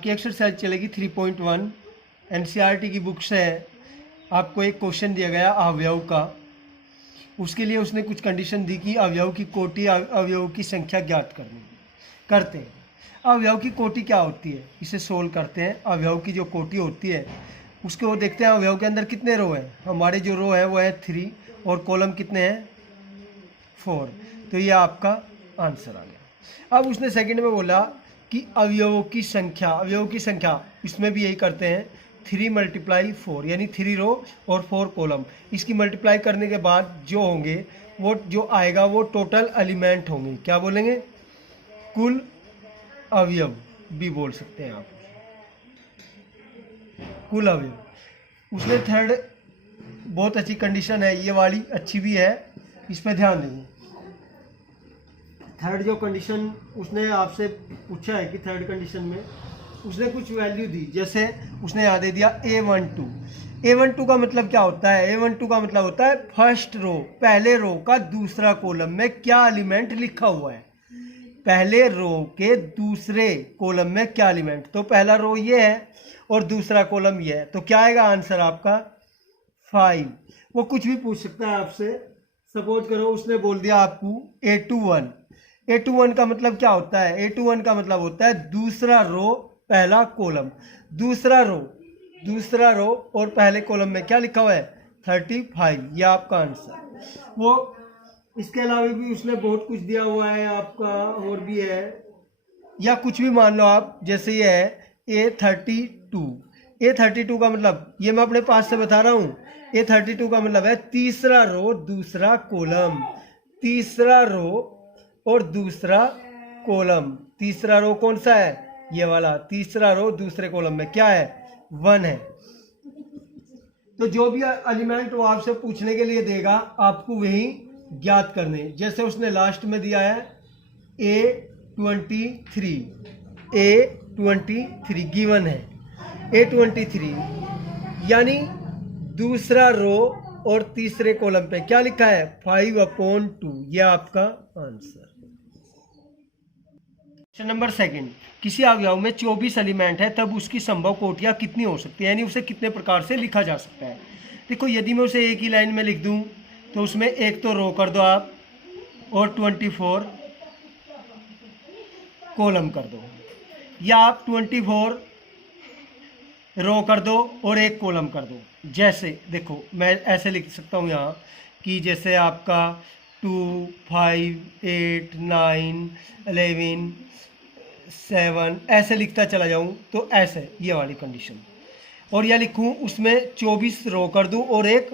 आपकी एक्सरसाइज चलेगी 3.1 एनसीईआरटी की बुक से है। आपको एक क्वेश्चन दिया गया अवयव का, उसके लिए उसने कुछ कंडीशन दी कि अवयव की कोटि अवयव की संख्या ज्ञात करते हैं। अवयव की कोटि क्या होती है, इसे सोल्व करते हैं। अवयव की जो कोटि होती है उसके वो देखते हैं अवयव के अंदर कितने रो हैं। हमारे जो रो है वो है 3 और कॉलम कितने हैं 4। तो ये आपका आंसर आ गया। अब उसने सेकंड में बोला कि अवयवों की संख्या इसमें भी यही करते हैं 3 × 4 यानी 3 रो और 4 कॉलम। इसकी मल्टीप्लाई करने के बाद जो होंगे वो जो आएगा वो टोटल एलिमेंट होंगे। क्या बोलेंगे, कुल अवयव भी बोल सकते हैं आप, कुल अवयव। उसमें थर्ड बहुत अच्छी कंडीशन है, ये वाली अच्छी भी है, इस पर ध्यान देंगे। थर्ड जो कंडीशन उसने आपसे पूछा है कि थर्ड कंडीशन में उसने कुछ वैल्यू दी, जैसे उसने यहाँ दे दिया A12 का मतलब क्या होता है, A12 का मतलब होता है फर्स्ट रो, पहले रो का दूसरा कॉलम में क्या एलिमेंट लिखा हुआ है। पहले रो के दूसरे कॉलम में क्या एलिमेंट, तो पहला रो ये है और दूसरा कॉलम ये है, तो क्या आएगा आंसर आपका 5। वो कुछ भी पूछ सकता है आपसे। सपोज करो उसने बोल दिया आपको A21 का मतलब क्या होता है, A21 का मतलब होता है दूसरा रो पहला कॉलम, दूसरा रो और पहले कॉलम में क्या लिखा हुआ है 35। ये आपका आंसर। वो इसके अलावा भी उसने बहुत कुछ दिया हुआ है आपका, और भी है, या कुछ भी मान लो आप, जैसे ये है A32 का मतलब ये मैं अपने पास से बता रहा हूँ। A32 का मतलब है तीसरा रो दूसरा कॉलम, तीसरा रो और दूसरा कॉलम। तीसरा रो कौन सा है, ये वाला, तीसरा रो दूसरे कॉलम में क्या है 1 है। तो जो भी एलिमेंट वो आपसे पूछने के लिए देगा आपको वही ज्ञात करने। जैसे उसने लास्ट में दिया है A23 गिवन है A23, यानी दूसरा रो और तीसरे कॉलम पे क्या लिखा है 5/2। यह आपका आंसर। क्वेश्चन नंबर सेकंड, किसी अवयव में 24 एलिमेंट है तब उसकी संभव कोटियां कितनी हो सकती है, यानी उसे कितने प्रकार से लिखा जा सकता है। देखो यदि मैं उसे एक ही लाइन में लिख दूं तो उसमें एक तो रो कर दो आप और 24 कॉलम कर दो, या आप 24 रो कर दो और एक कॉलम कर दो। जैसे देखो मैं ऐसे लिख सकता हूँ यहाँ कि जैसे आपका 2, 5, 8, 9, 11, 7 ऐसे लिखता चला जाऊँ, तो ऐसे ये वाली कंडीशन। और या लिखूँ उसमें 24 रो कर दूँ और एक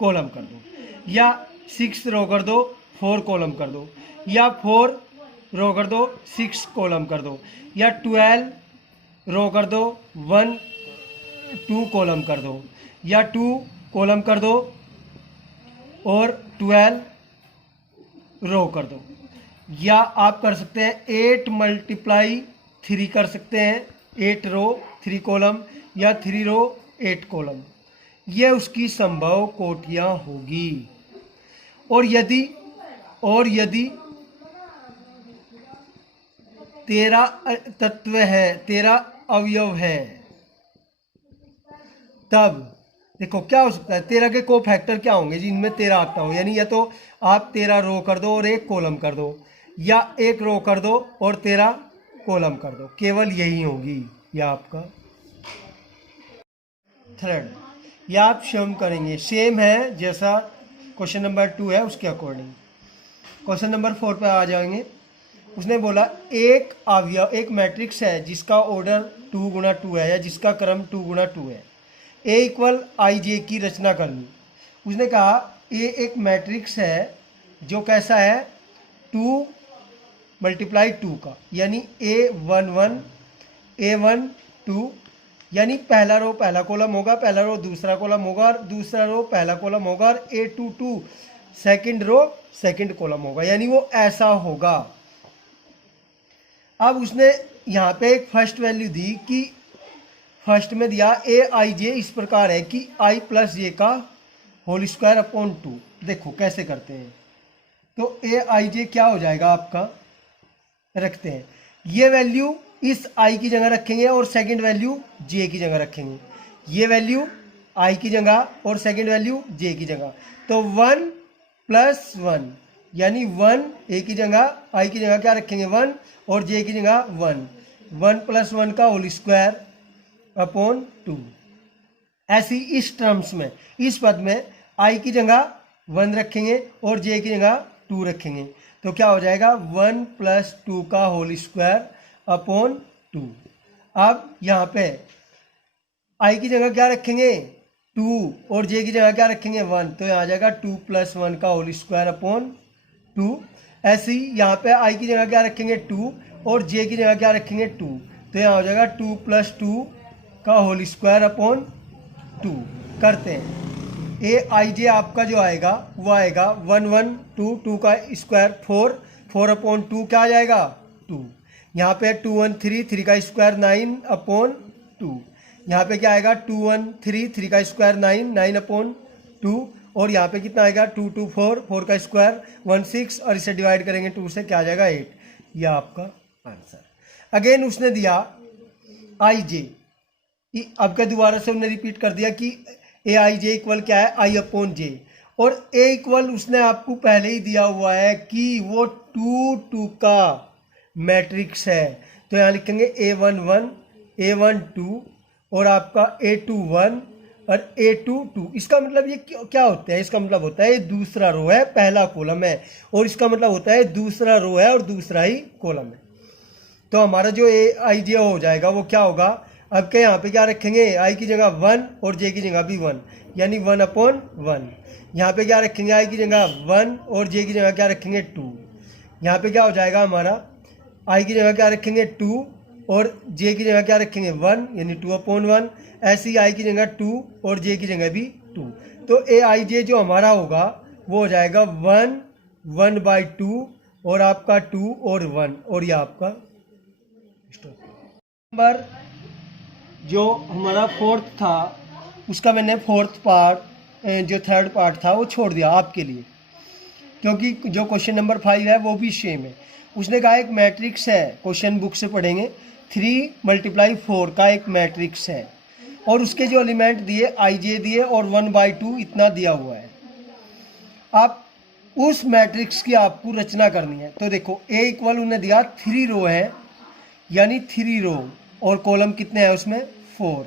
कॉलम कर दूँ, या 6 रो कर दो 4 कॉलम कर दो, या 4 रो कर दो 6 कॉलम कर दो, या 12 रो कर दो 2 कॉलम कर दो, या 2 कॉलम कर दो और 12 रो कर दो। या आप कर सकते हैं 8 × 3 कर सकते हैं, 8 रो 3 कॉलम, या 3 रो 8 कॉलम। यह उसकी संभव कोटियां होगी। और यदि तेरा तत्व है, तेरा अवयव है, तब देखो क्या हो सकता है, 13 के को फैक्टर क्या होंगे जिनमें 13 आता हो, यानी या तो आप 13 रो कर दो और एक कॉलम कर दो, या एक रो कर दो और 13 कॉलम कर दो, केवल यही होगी। या आपका थर्ड, या आप स्वयं करेंगे, सेम है जैसा क्वेश्चन नंबर 2 है उसके अकॉर्डिंग। क्वेश्चन नंबर 4 पे आ जाएंगे। उसने बोला एक अवयव, एक मैट्रिक्स है जिसका ऑर्डर 2 × 2 है, या जिसका क्रम 2 × 2 है। A=IJ की रचना करनी। उसने कहा A एक मैट्रिक्स है जो कैसा है 2 × 2 का, यानी A11 A12, यानी पहला रो पहला कॉलम होगा, पहला रो दूसरा कॉलम होगा, और दूसरा रो पहला कॉलम होगा, और A22 second row second column होगा, यानी वो ऐसा होगा। अब उसने यहाँ पे एक फर्स्ट वैल्यू दी कि फर्स्ट में दिया AIJ इस प्रकार है कि I + J का होल स्क्वायर अपॉन 2। देखो कैसे करते हैं, तो AIJ क्या हो जाएगा आपका, रखते हैं ये वैल्यू इस आई की जगह रखेंगे और सेकंड वैल्यू जे की जगह रखेंगे। ये वैल्यू आई की जगह और सेकंड वैल्यू जे की जगह, तो 1 + 1 यानी 1 ए की जगह, आई की जगह क्या रखेंगे 1 और जे की जगह 1, 1 + 1 का होल स्क्वायर अपॉन 2। ऐसी इस टर्म्स में, इस पद में आई की जगह 1 रखेंगे और जे की जगह 2 रखेंगे, तो क्या हो जाएगा 1 + 2 का होल स्क्वायर अपॉन 2। अब यहाँ पे आई की जगह क्या रखेंगे 2 और जे की जगह क्या रखेंगे 1, तो यहाँ आ जाएगा 2 + 1 का होल स्क्वायर अपॉन 2। ऐसे ही यहाँ पे आई की जगह क्या रखेंगे 2 और जे की जगह क्या रखेंगे 2, तो यहाँ हो जाएगा 2 + 2 का होल स्क्वायर अपॉन 2। करते हैं ए आई जे आपका जो आएगा वो आएगा 1 1 2 2 का स्क्वायर 4 4 अपॉन 2 क्या आ जाएगा 2। यहाँ पे 2 1 3 3 का स्क्वायर 9 अपॉन 2। यहाँ पे क्या आएगा 2 1 3 3 का स्क्वायर 9 9 अपॉन 2। और यहाँ पे कितना आएगा 2 2 4 4 का स्क्वायर 1 6 और इसे डिवाइड करेंगे 2 से क्या आ जाएगा 8। यह आपका आंसर। अगेन उसने दिया आई जे, अब क्या दोबारा से उन्होंने रिपीट कर दिया कि ए आई जे इक्वल क्या है आई अपॉन जे, और ए इक्वल उसने आपको पहले ही दिया हुआ है कि वो 2 2 का मैट्रिक्स है, तो यहाँ लिखेंगे A1 1 A1 2 और आपका A2 1 और A2 2। इसका मतलब ये क्या होता है, इसका मतलब होता है ये दूसरा रो है पहला कॉलम है, और इसका मतलब होता है दूसरा रो है और दूसरा ही कॉलम है। तो हमारा जो ए आई जे हो जाएगा वो क्या होगा, अब के यहाँ पे क्या रखेंगे आई की जगह 1 और जे की जगह भी 1 यानी 1 अपॉन 1। यहाँ पे क्या रखेंगे आई की जगह 1 और जे की जगह क्या रखेंगे 2। यहाँ पे क्या हो जाएगा हमारा आई की जगह क्या रखेंगे 2 और जे की जगह क्या रखेंगे 1 यानी 2 अपॉन 1। ऐसे ही आई की जगह 2 और जे की जगह भी 2। तो ए आई जे जो हमारा होगा वो हो जाएगा 1 1/2 और आपका 2 और 1, और यह आपका नंबर जो हमारा फोर्थ था उसका मैंने फोर्थ पार्ट जो थर्ड पार्ट था वो छोड़ दिया आपके लिए, क्योंकि जो क्वेश्चन नंबर 5 है वो भी सेम है। उसने कहा एक मैट्रिक्स है, क्वेश्चन बुक से पढ़ेंगे, 3 × 4 का एक मैट्रिक्स है और उसके जो एलिमेंट दिए आई जे दिए और 1/2 इतना दिया हुआ है। आप उस मैट्रिक्स की आपको रचना करनी है। तो देखो ए इक्वल उन्हें दिया 3 रो है यानी 3 रो और कॉलम कितने हैं उसमें 4,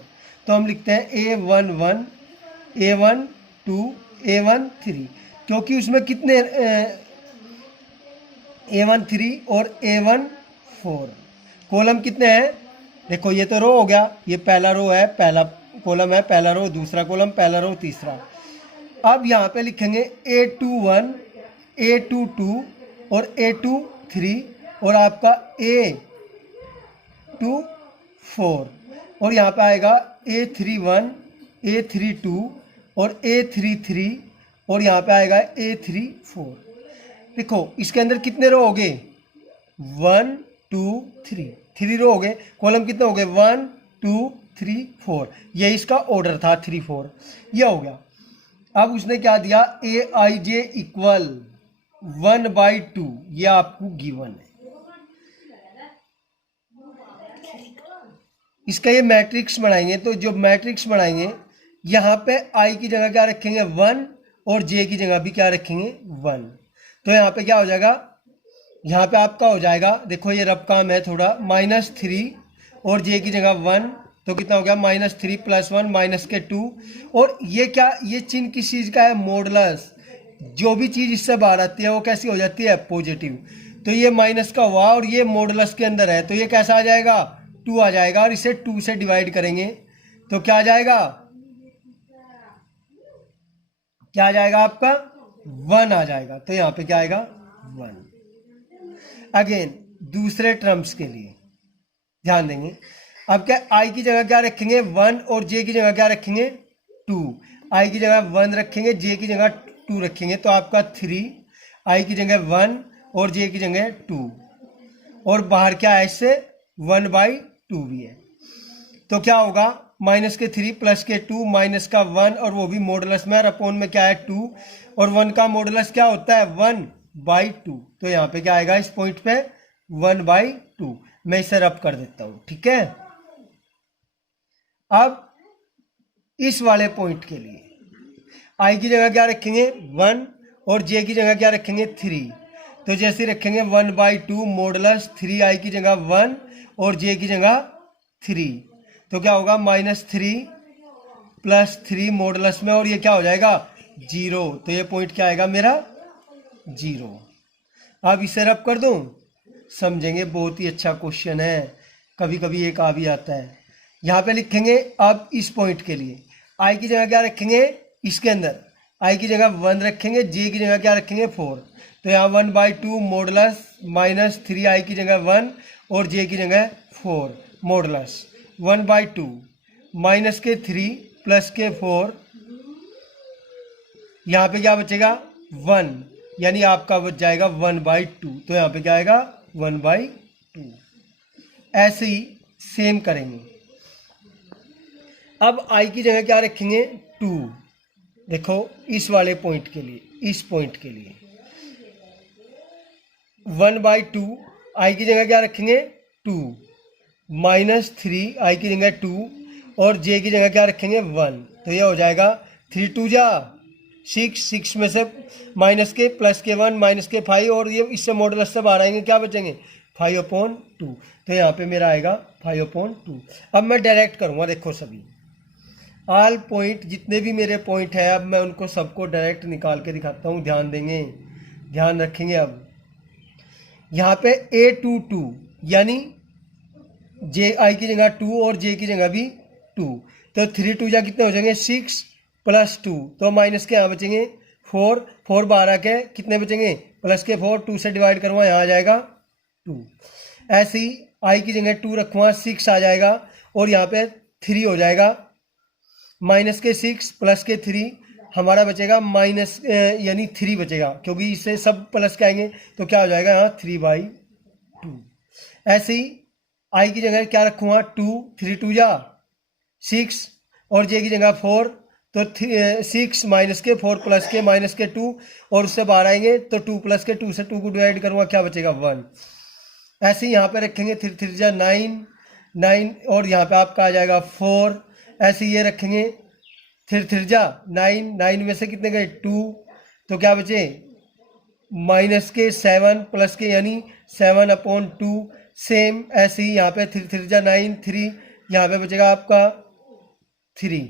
तो हम लिखते हैं A1 1 A1 2 A1 3, क्योंकि उसमें कितने A1 3 और A1 4 कॉलम कितने हैं। देखो ये तो रो हो गया, ये पहला रो है, पहला कॉलम है, पहला रो दूसरा कॉलम, पहला रो तीसरा। अब यहाँ पे लिखेंगे A2 1 A2 2 और A2 3 और आपका A2 4, और यहाँ पे आएगा A3 1 A3 2 और A3 3 और यहाँ पे आएगा A3 4। देखो इसके अंदर कितने रो हो गए 1 2 3 3 रो हो गए, कॉलम कितने हो गए 1 2 3 4, ये इसका ऑर्डर था 3 4, यह हो गया। अब उसने क्या दिया ए आई जे इक्वल 1/2, ये आपको गिवन है। इसका ये मैट्रिक्स बनाएंगे, तो जो मैट्रिक्स बनाएंगे यहाँ पे आई की जगह क्या रखेंगे 1 और जे की जगह भी क्या रखेंगे 1, तो यहाँ पे क्या हो जाएगा, यहाँ पे आपका हो जाएगा, देखो ये रफ काम है थोड़ा, -3 और जे की जगह 1, तो कितना हो गया -3 + 1 -2। और ये क्या, ये चिन्ह किस चीज़ का है मॉडुलस, जो भी चीज़ इससे बाहर आती है वो कैसी हो जाती है पॉजिटिव, तो ये माइनस का हुआ और ये मॉडुलस के अंदर है, तो ये कैसा आ जाएगा 2 आ जाएगा, और इसे 2 से डिवाइड करेंगे तो क्या आ जाएगा, क्या आ जाएगा आपका 1 आ जाएगा, तो यहाँ पे क्या आएगा 1। अगेन दूसरे टर्म्स के लिए ध्यान देंगे, अब क्या आई की जगह क्या रखेंगे 1 और जे की जगह क्या रखेंगे 2, आई की जगह 1 रखेंगे, जे की जगह 2 रखेंगे, तो आपका 3, आई की जगह 1 और जे की जगह 2, और बाहर क्या है इससे 1/2 भी है, तो क्या होगा -3 + 2 -1 और वो भी मॉडुलस में, और अपॉन में क्या है 2, और 1 का मॉडुलस क्या होता है 1/2, तो यहाँ पे क्या आएगा इस पॉइंट पे 1/2। मैं इसे रब कर देता हूं, ठीक है। अब इस वाले पॉइंट के लिए आई की जगह क्या रखेंगे 1 और जे की जगह क्या रखेंगे 3। तो जैसे रखेंगे 1/2 मॉडुलस 3 आई की जगह 1 और जे की जगह 3, तो क्या होगा -3 + 3 मॉडुलस में, और ये क्या हो जाएगा 0। तो ये पॉइंट क्या आएगा मेरा 0। अब इसे रब कर दूं, समझेंगे, बहुत ही अच्छा क्वेश्चन है, कभी कभी एक आ भी आता है। यहाँ पे लिखेंगे अब इस पॉइंट के लिए आई की जगह क्या रखेंगे, इसके अंदर आई की जगह 1 रखेंगे, जे की जगह क्या रखेंगे 4। तो यहाँ 1/2 मॉडुलस -3 आई की जगह 1 और जे की जगह 4 मॉडुलस 1/2 -3 + 4, यहाँ पे क्या बचेगा 1, यानी आपका बच जाएगा 1/2। तो यहाँ पे क्या आएगा 1/2। ऐसे ही सेम करेंगे। अब आई की जगह क्या रखेंगे 2। देखो इस वाले पॉइंट के लिए, इस पॉइंट के लिए 1/2 आई की जगह क्या रखेंगे 2 -3 आई की जगह 2 और जे की जगह क्या रखेंगे 1। तो ये हो जाएगा 3 2 जा 6, 6 में से माइनस के प्लस के 1 माइनस के 5, और ये इससे मॉडुलस से बाहर आएंगे, क्या बचेंगे 5/2। तो यहाँ पे मेरा आएगा 5/2। अब मैं डायरेक्ट करूँगा, देखो सभी ऑल पॉइंट जितने भी मेरे पॉइंट है, अब मैं उनको सबको डायरेक्ट निकाल के दिखाता हूँ, ध्यान देंगे, ध्यान रखेंगे। अब यहाँ पे A22 यानी जे आई की जगह 2 और जे की जगह भी 2, तो 3 2 जा कितने हो जाएंगे 6 + 2, तो माइनस के यहाँ बचेंगे 4, 4 12 के कितने बचेंगे प्लस के 4, 2 से डिवाइड करूँगा यहाँ आ जाएगा 2। ऐसे ही आई की जगह 2 रखूँगा 6 आ जाएगा, और यहाँ पे 3 हो जाएगा, माइनस के 6 प्लस के 3 हमारा बचेगा माइनस यानी 3 बचेगा, क्योंकि इससे सब प्लस के आएंगे, तो क्या हो जाएगा यहाँ 3/2। ऐसे ही आई की जगह क्या रखूँगा 2, 3 2 जा 6 और जे की जगह 4, तो 6 माइनस के 4 प्लस के माइनस के 2, और उससे बाहर आएंगे तो 2 प्लस के 2 से 2 को डिवाइड करूँगा, क्या बचेगा 1। ऐसे ही यहाँ पे रखेंगे 3 3 जा 9 9, और यहाँ पे आपका आ जाएगा 4। ऐसे ये रखेंगे 3 3 जा 9 9 में से कितने गए 2, तो क्या बचे माइनस के 7 प्लस के यानी 7/2। सेम ऐसे ही यहाँ पे 3 3 जा 9 3, यहाँ पे बचेगा आपका 3।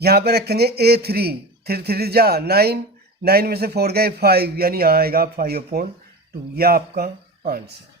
यहाँ पे रखेंगे A3 3 3 जा 9 9 में से 4 गए 5, यानी यहाँ आएगा 5/2। यह आपका आंसर।